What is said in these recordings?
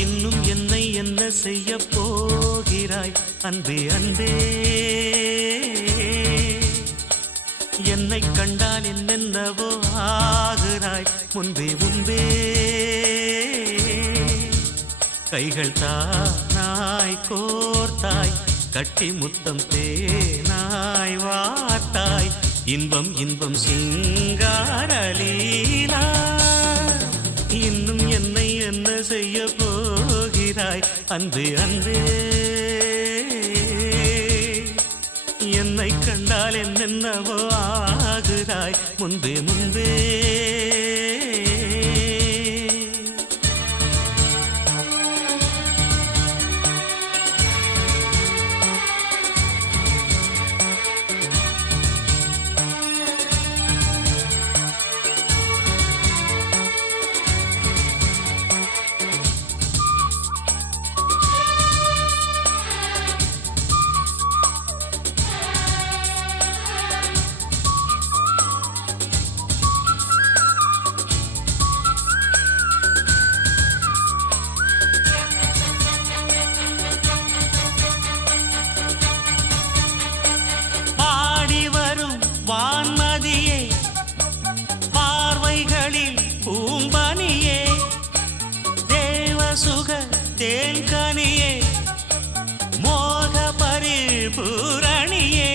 இன்னும் என்னை என்ன செய்ய போகிறாய் அன்பே அன்பே, என்னை கண்டால் என்னென்னவோ ஆகிறாய் முன்பே முன்பே. கைகள் தானாய் கோர்த்தாய், கட்டி முத்தம் தேனாய் வார்த்தாய், இன்பம் இன்பம் சிங்காரலீலா. இன்னும் என்னை என்ன செய்ய போகிறாய் அன்பே அன்பே, என்னை கண்டால் என்னென்னவோ ஆகிறாய் முன்பே முன்பே. வான்மதியே, பார்வைகளில் பூம்பனியே, தேவசுக தேன்கனியே, மோக பரிபூரணியே.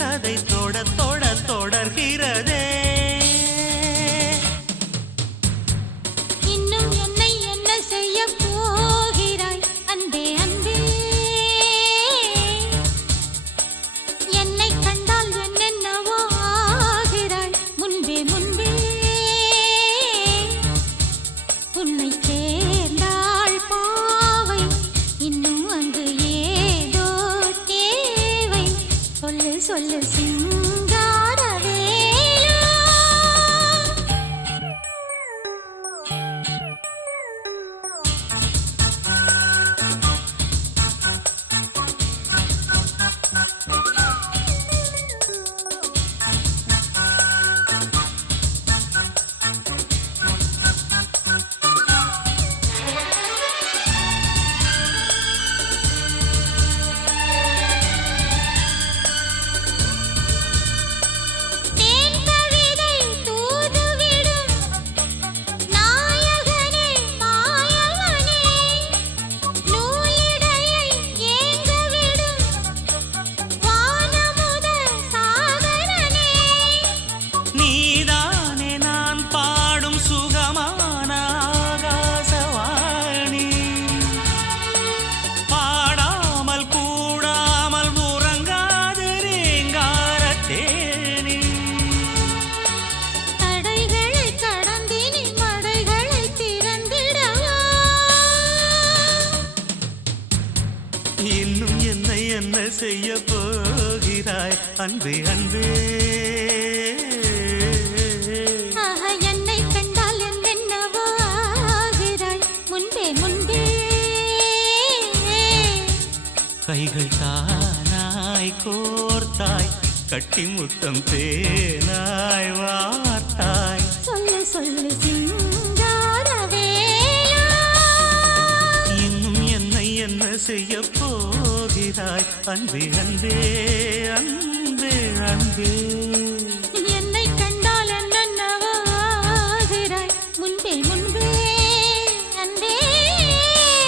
கதை தொட தொட தொடர்கிறதே. இன்னும் என்னை என்ன செய்ய போகிறாய் அன்பே அன்பே, என்னை கண்டால் என்னென்னவோ ஆகிறாய் முன்பே முன்பே. உன்னை சேர்ந்தாள் பாவை, இன்னும் அங்கு ஏதோ தேவை. சொல்லு சொல்லு சிங்காரவேலா. இன்னும் என்னை என்ன செய்ய போகிறாய் அன்பே அன்பே, என்னை கண்டால் என்னென்னவோ ஆகிறாய் முன்பே முன்பே. கைகள் தானாய் கோர்த்தாய், கட்டி முத்தம் தேனாய் வார்த்தாய். சொல்லு சொல்லு சிங்காரவேலா. இன்னும் என்னை என்ன செய்ய போகிறாய் அன்பே அன்பே அன்பே அன்பே.